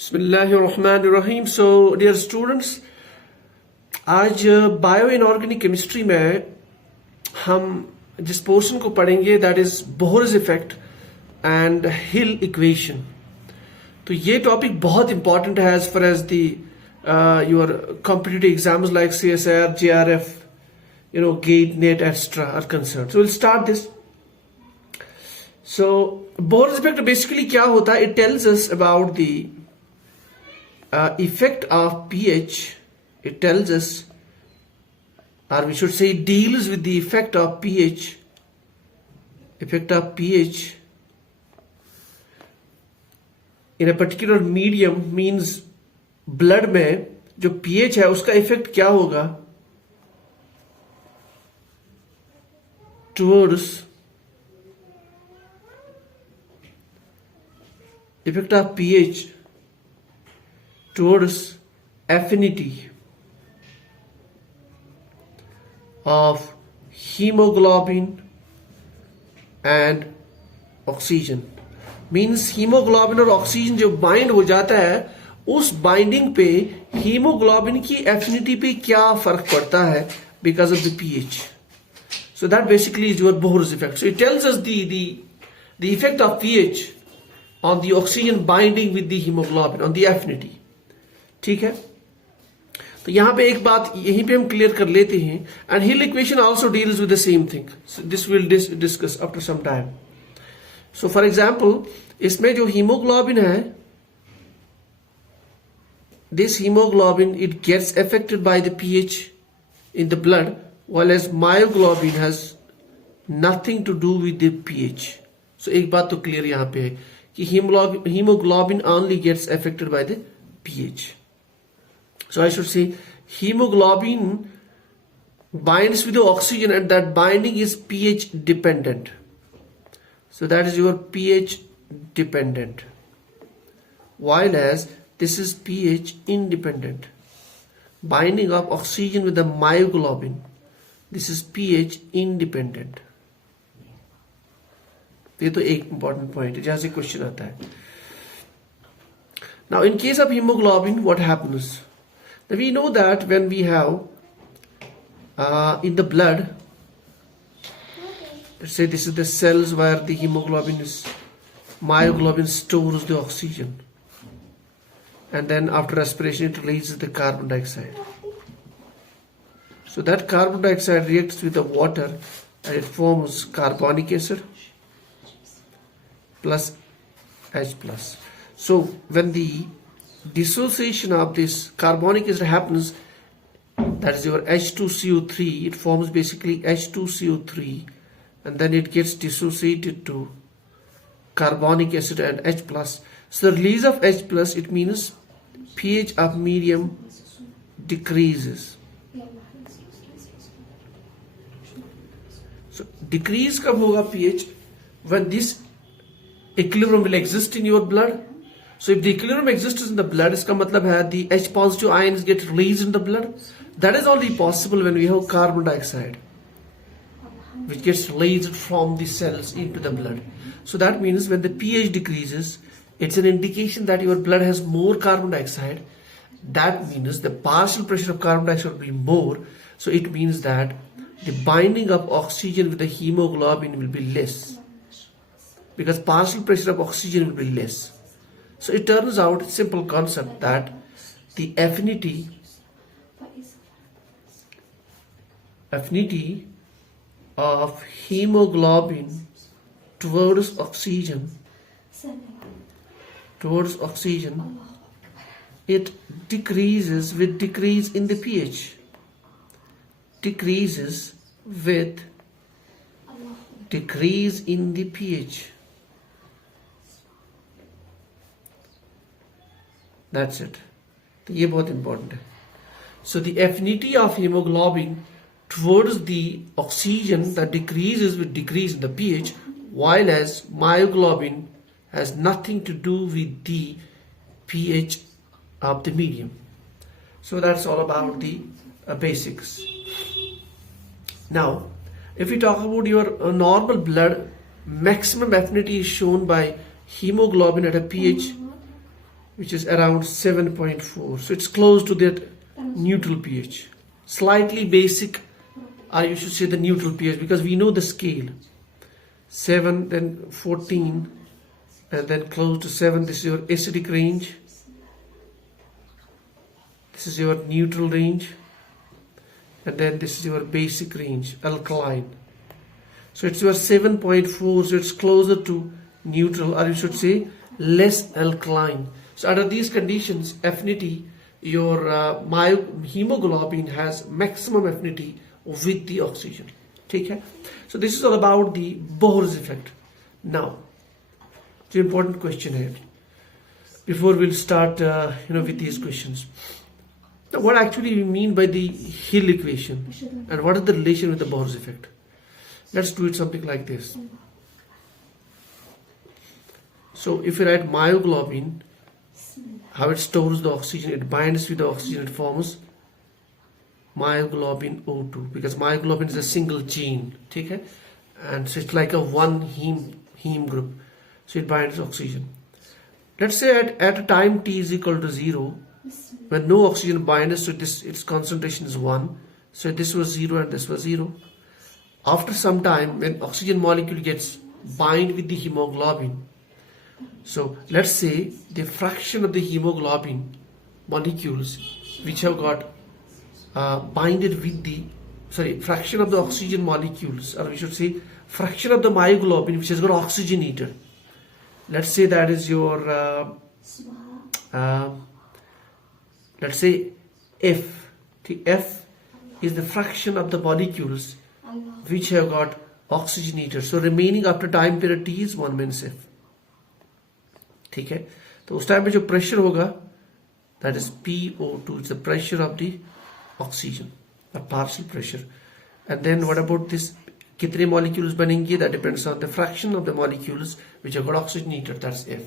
बिस्मिल्लाहिर्रहमानिर्रहीम। So dear students, आज bio inorganic chemistry में हम जिस पोर्शन को पढ़ेंगे that is Bohr's effect and Hill equation. तो ये टॉपिक बहुत इंपॉर्टेंट है as far as the your competitive exams like CSIR, JRF, GATE, NET, etc. are concerned. So we'll start this. So Bohr's effect basically क्या होता है? It tells us about the effect of pH. It tells us, or we should say it deals with the effect of pH. Effect of pH in a particular medium means blood में जो pH है उसका effect क्या होगा towards effect of pH towards affinity of hemoglobin and oxygen. Means hemoglobin और oxygen जो bind हो जाता है उस binding पे hemoglobin की affinity पे क्या फर्क पड़ता है because of the pH. So that basically is your Bohr's effect. So it tells us the effect of pH on the oxygen binding with the hemoglobin, on the affinity. ठीक है, तो यहां पे एक बात यहीं पे हम क्लियर कर लेते हैं. And Hill equation also deals with the same thing. This will discuss after some time. So for example इसमें जो हीमोग्लोबिन है, this hemoglobin it gets affected by the pH in the blood, whereas myoglobin has nothing to do with the pH. So एक बात तो clear यहाँ पे है कि hemoglobin only gets affected by the pH. So I should say hemoglobin binds with the oxygen and that binding is pH dependent. So that is your pH dependent. While as this is pH independent. Binding of oxygen with the myoglobin. This is pH independent. ये तो एक important point है जहाँ से question आता है. Now in case of hemoglobin, what happens? Now we know that when we have in the blood, let's say this is the cells where the myoglobin stores the oxygen, and then after respiration it releases the carbon dioxide. So that carbon dioxide reacts with the water and it forms carbonic acid plus H plus. So when the dissociation of this carbonic acid happens, that is your H2CO3, it forms basically H2CO3 and then it gets dissociated to carbonic acid and H plus. So the release of H plus, it means pH of medium decreases. So decrease कब होगा pH? When this equilibrium will exist in your blood. So if the equilibrium exists in the blood, इसका मतलब है the H positive ions get released in the blood. That is only possible when we have carbon dioxide, which gets released from the cells into the blood. So that means when the pH decreases, it's an indication that your blood has more carbon dioxide. That means the partial pressure of carbon dioxide will be more. So it means that the binding of oxygen with the hemoglobin will be less, because partial pressure of oxygen will be less. So it turns out, simple concept, that the affinity of hemoglobin towards oxygen, it decreases with decrease in the pH. Decreases with decrease in the pH. That's it. तो ये बहुत important है. So the affinity of hemoglobin towards the oxygen that decreases with decrease in the pH, while as myoglobin has nothing to do with the pH of the medium. So that's all about the basics. Now, if we talk about your normal blood, maximum affinity is shown by hemoglobin at a pH which is around 7.4. So it's close to that neutral pH. Slightly basic, or you should say the neutral pH, because we know the scale. 7, then 14, and then close to 7. This is your acidic range. This is your neutral range. And then this is your basic range, alkaline. So it's your 7.4, so it's closer to neutral, or you should say less alkaline. So under these conditions, affinity, your hemoglobin has maximum affinity with the oxygen. Okay? So this is all about the Bohr's effect. Now, the important question here, before we'll start with these questions. Now, what actually we mean by the Hill equation, and what is the relation with the Bohr's effect? Let's do it something like this. So if you write myoglobin, how it stores the oxygen, it binds with the oxygen, it forms myoglobin O2, because myoglobin is a single gene, okay? And so it's like a one heme group, so it binds oxygen. Let's say at a time t is equal to 0, when no oxygen binds, so its concentration is 1, so this was 0 and this was 0. After some time, when oxygen molecule gets bind with the hemoglobin, so let's say the fraction of the hemoglobin molecules which have got binded with the, fraction of the oxygen molecules, or we should say fraction of the myoglobin which has got oxygenated. Let's say that is your, let's say F. The F is the fraction of the molecules which have got oxygenated. So remaining after time period T is 1 minus F. ठीक है, तो उस time पे जो pressure होगा that is PO2, it's the pressure of the oxygen, a partial pressure. And then what about this, कितने molecules बनेंगे, that depends on the fraction of the molecules which have got oxygenated, that's F.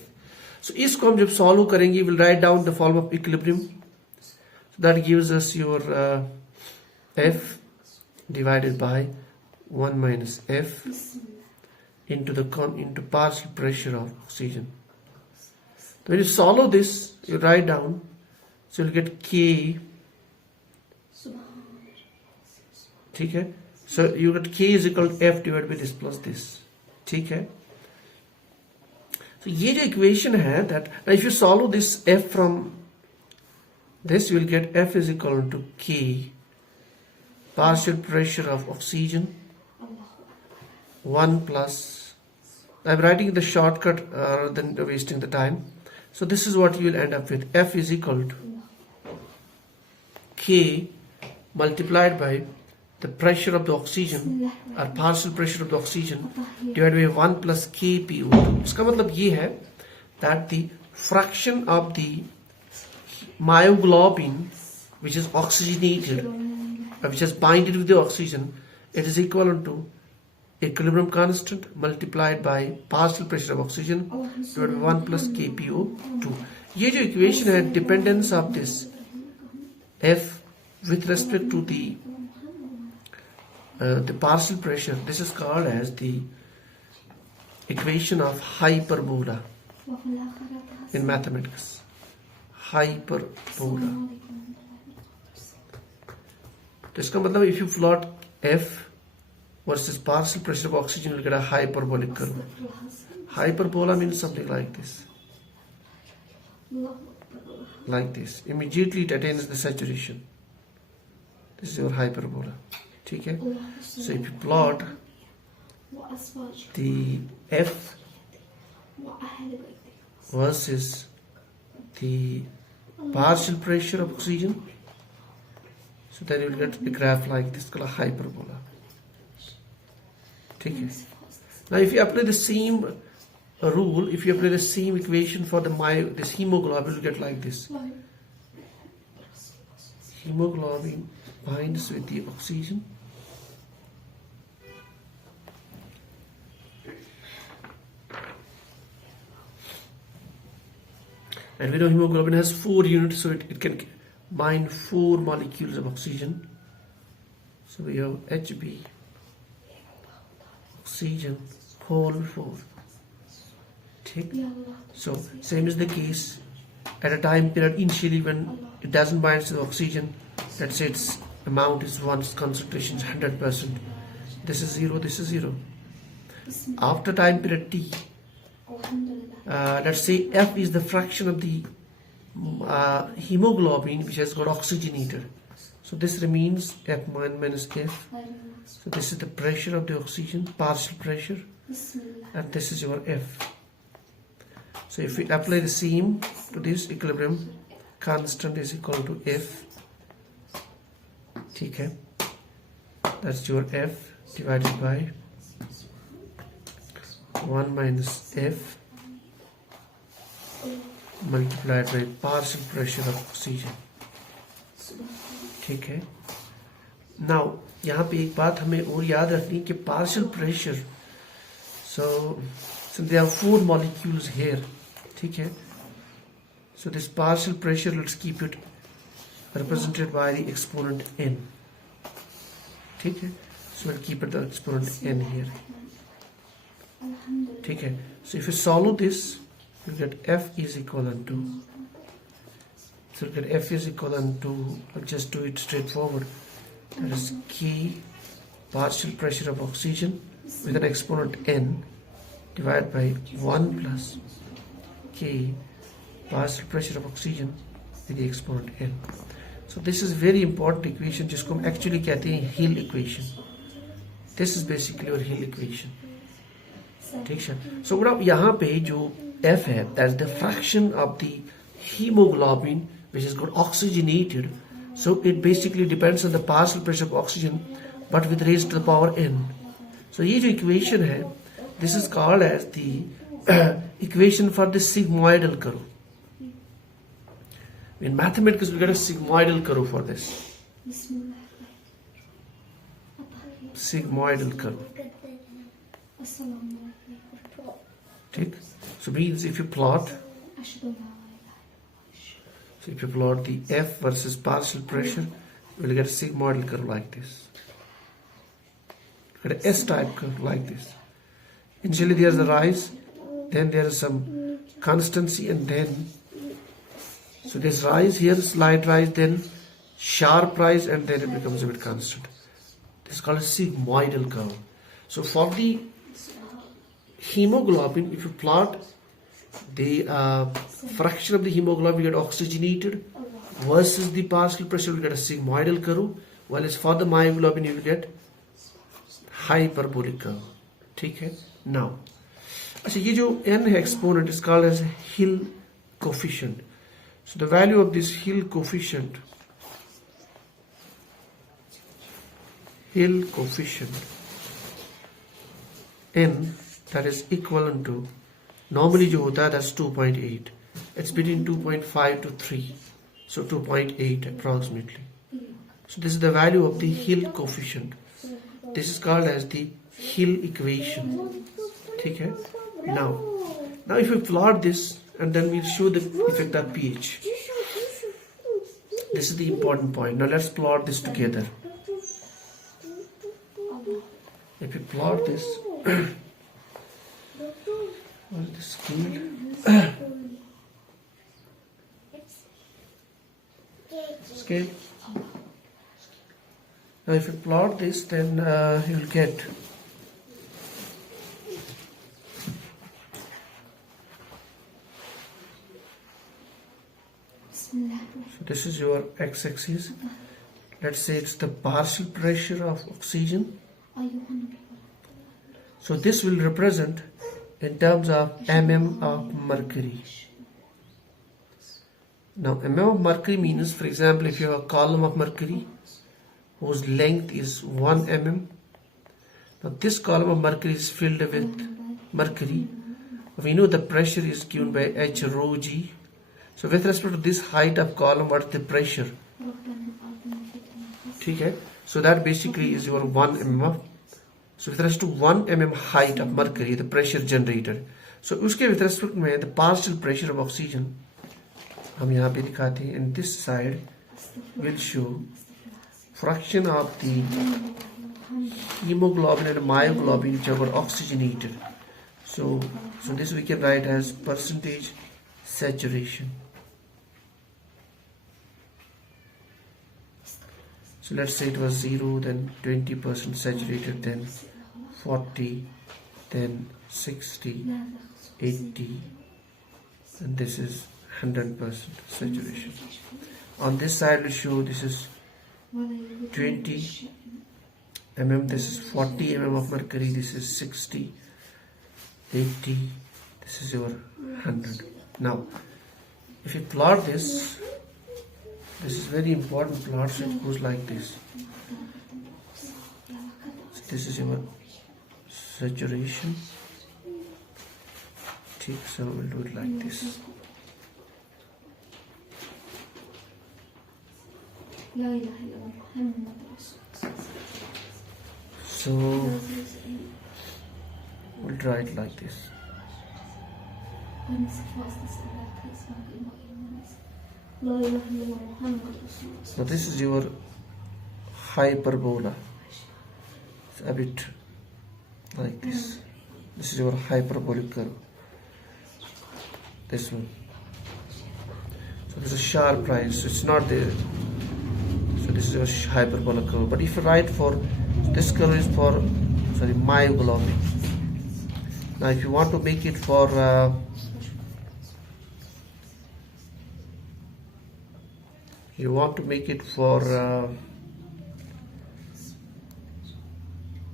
So इसको हम जब solve करेंगे, we'll write down the form of equilibrium. So that gives us your F divided by 1 minus F into partial pressure of oxygen. So when you solve this, you write down, so you'll get K. ठीक है, so you get K is equal to F divided by this plus this. ठीक है, so ये जो equation है, that now if you solve this F from this, you will get F is equal to K partial pressure of oxygen 1 plus, I'm writing the shortcut rather than wasting the time. So this is what you will end up with. F is equal to K multiplied by the pressure of the oxygen or partial pressure of the oxygen divided by 1 plus KPO2. इसका मतलब ये है that the fraction of the myoglobin which is oxygenated, which is binded with the oxygen, it is equivalent to equilibrium constant multiplied by partial pressure of oxygen divided by 1 plus KPO2. ये जो equation है, dependence of this F with respect to the partial pressure, this is called as the equation of hyperbola in mathematics. Hyperbola. तो इसका मतलब if you plot F versus partial pressure of oxygen, you'll get a hyperbolic curve. Hyperbola means something like this. Like this. Immediately it attains the saturation. This is your hyperbola. ठीक है? So if you plot the F versus the partial pressure of oxygen, so then you will get a graph like this called a hyperbola. ठीक है? Now if you apply the same rule, if you apply the same equation for this hemoglobin, you get like this. Hemoglobin binds with the oxygen. And we know hemoglobin has 4 units, so it can bind 4 molecules of oxygen. So we have HB, oxygen, whole 4. So same is the case at a time period initially when it doesn't bind to the oxygen, let's say its amount is 1, its concentration is 100%. This is 0, this is 0. After time period T, let's say F is the fraction of the hemoglobin which has got oxygenated. So this remains F minus F. So this is the pressure of the oxygen, partial pressure, and this is your F. So if we apply the same to this, equilibrium constant is equal to F. Okay, that's your F divided by 1 minus F multiplied by partial pressure of oxygen. ठीक है. Now यहाँ पे एक बात हमें और याद रखनी कि partial pressure, so there are 4 molecules here. ठीक है. So this partial pressure, let's keep it represented by the exponent n. ठीक है. So we'll keep it the exponent n here. ठीक है. So if you solve this, you get F is equivalent to, so you get F is equivalent to, I'll just do it straightforward, that is K partial pressure of oxygen with an exponent n divided by 1 plus K partial pressure of oxygen with the exponent n. So this is very important equation जिसको हम actually कहते हैं Hill equation. This is basically your Hill equation. ठीक है. So अब यहाँ पे जो F है, that's the fraction of the hemoglobin which is got oxygenated. So it basically depends on the partial pressure of oxygen but with raised to the power n. So ये जो equation है, this is called as the equation for the sigmoidal curve. In mathematics we get a sigmoidal curve for this. Sigmoidal curve. ठीक. So means if you plot, so if you plot the F versus partial pressure, you will get a sigmoidal curve like this. Get an S-type curve like this. Initially there is a rise, then there is some constancy, and then so this rise here, slight rise, then sharp rise, and then it becomes a bit constant. This is called a sigmoidal curve. So for the hemoglobin, if you plot the fraction of the hemoglobin get oxygenated versus the partial pressure, you get a sigmoidal curve, while as for the myoglobin you will get hyperbolic curve. ठीक है. Now, अच्छा ये जो n है exponent is called as Hill coefficient. So the value of this Hill coefficient n, that is equivalent to, normally जो होता है that's 2.8. It's between 2.5 to 3, so 2.8 approximately. So this is the value of the Hill coefficient. This is called as the Hill equation. ठीक है. Now if we plot this and then we'll show the effect of pH. This is the important point. Now let's plot this together. If we plot this, what is the scale? Scale. Now if you plot this, then you will get so this is your x-axis. Let's say it's the partial pressure of oxygen. So this will represent in terms of mm of mercury. Now mm of mercury means, for example, if you have a column of mercury whose length is 1 mm. Now this column of mercury is filled with mercury. We know the pressure is given by H rho g. So with respect to this height of column, what is the pressure? Okay. So that basically is your 1 mm. So with respect to 1 mm height of mercury, the pressure generated. So uske with respect to the partial pressure of oxygen, हम यहाँ पे दिखाते हैं, and this side will show fraction of the hemoglobin and myoglobin which have got oxygenated. So this we can write as percentage saturation. So let's say it was 0, then 20% saturated, then 40, then 60, 80, and this is 100% saturation. On this side, we'll show this is 20 mm, this is 40 mm of mercury, this is 60, 80, this is your 100. Now, if you plot this is very important plot, so it goes like this. So this is your saturation. So we'll do it like this. So we'll try it like this. So this is your hyperbola. It's a bit like this. This is your hyperbolic curve. This one. So this is a sharp rise. So it's not there. So this is your hyperbola curve. But if you write for this curve is for myoglobin. Now if you want to make it for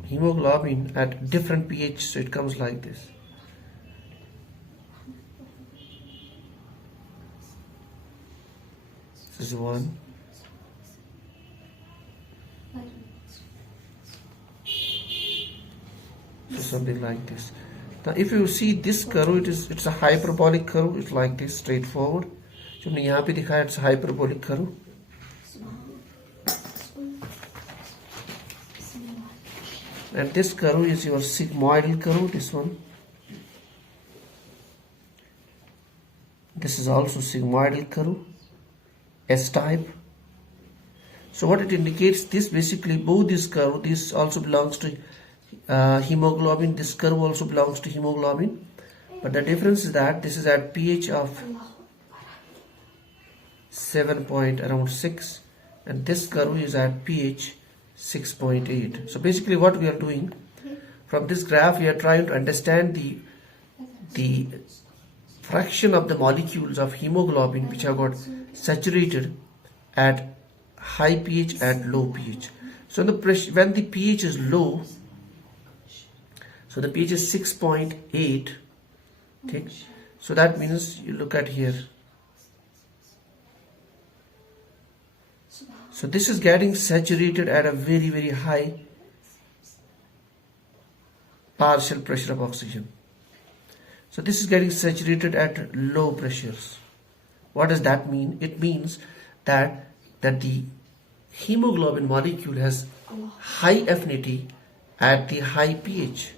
hemoglobin at different pH, so it comes like this. This is 1. So something like this. Now if you see this curve, it's a hyperbolic curve. It's like this, straightforward. जो हमने यहाँ पे दिखाया, it's a hyperbolic curve. And this curve is your sigmoidal curve, this one. This is also sigmoidal curve, S-type. So what it indicates, this basically, both this curve, this also belongs to hemoglobin, this curve also belongs to hemoglobin. But the difference is that this is at pH of 7.6 and this curve is at pH 6.8. So basically what we are doing from this graph, we are trying to understand the fraction of the molecules of hemoglobin which have got saturated at high pH and low pH. So when the pH is low, so the pH is 6.8, okay? So that means you look at here. So this is getting saturated at a very, very high partial pressure of oxygen. So this is getting saturated at low pressures. What does that mean? It means that the hemoglobin molecule has high affinity at the high pH.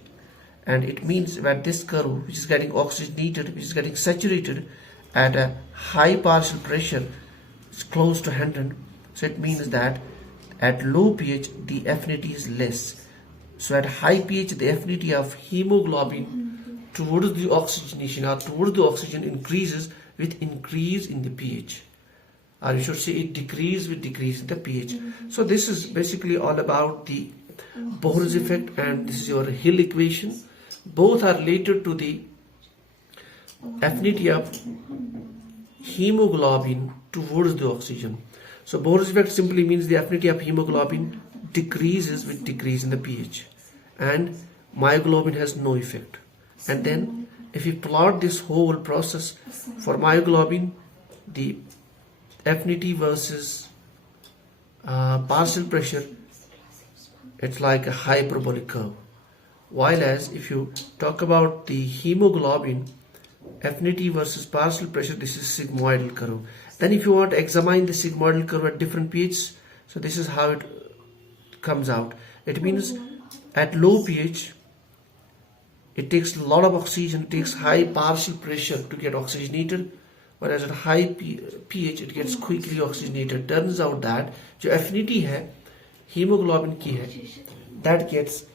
And it means that this curve, which is getting oxygenated, which is getting saturated at a high partial pressure, is close to 100. So it means that at low pH the affinity is less. So at high pH the affinity of hemoglobin towards the oxygenation or towards the oxygen increases with increase in the pH. Or you should say it decreases with decrease in the pH. So this is basically all about the Bohr's effect, and this is your Hill equation. Both are related to the affinity of hemoglobin towards the oxygen. So Bohr's effect simply means the affinity of hemoglobin decreases with decrease in the pH, and myoglobin has no effect. And then if you plot this whole process for myoglobin, the affinity versus partial pressure, it's like a hyperbolic curve. While as if you talk about the hemoglobin, affinity versus partial pressure, this is sigmoidal curve. Then if you want to examine the sigmoidal curve at different pH, so this is how it comes out. It means at low pH, it takes a lot of oxygen, it takes high partial pressure to get oxygenated, whereas at high pH it gets quickly oxygenated. Turns out that जो affinity है hemoglobin की है, that gets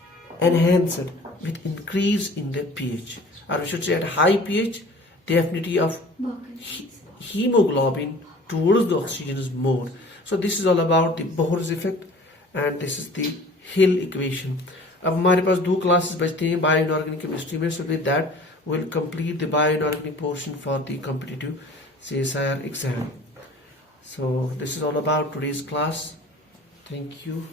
enhanced with increase in the pH. Or we should say at high pH, the affinity of hemoglobin towards the oxygen is more. So this is all about the Bohr's effect and this is the Hill equation. अब हमारे पास 2 classes बचती हैं bio inorganic chemistry में. So with that we'll complete the bio inorganic portion for the competitive CSIR exam. So this is all about today's class. Thank you.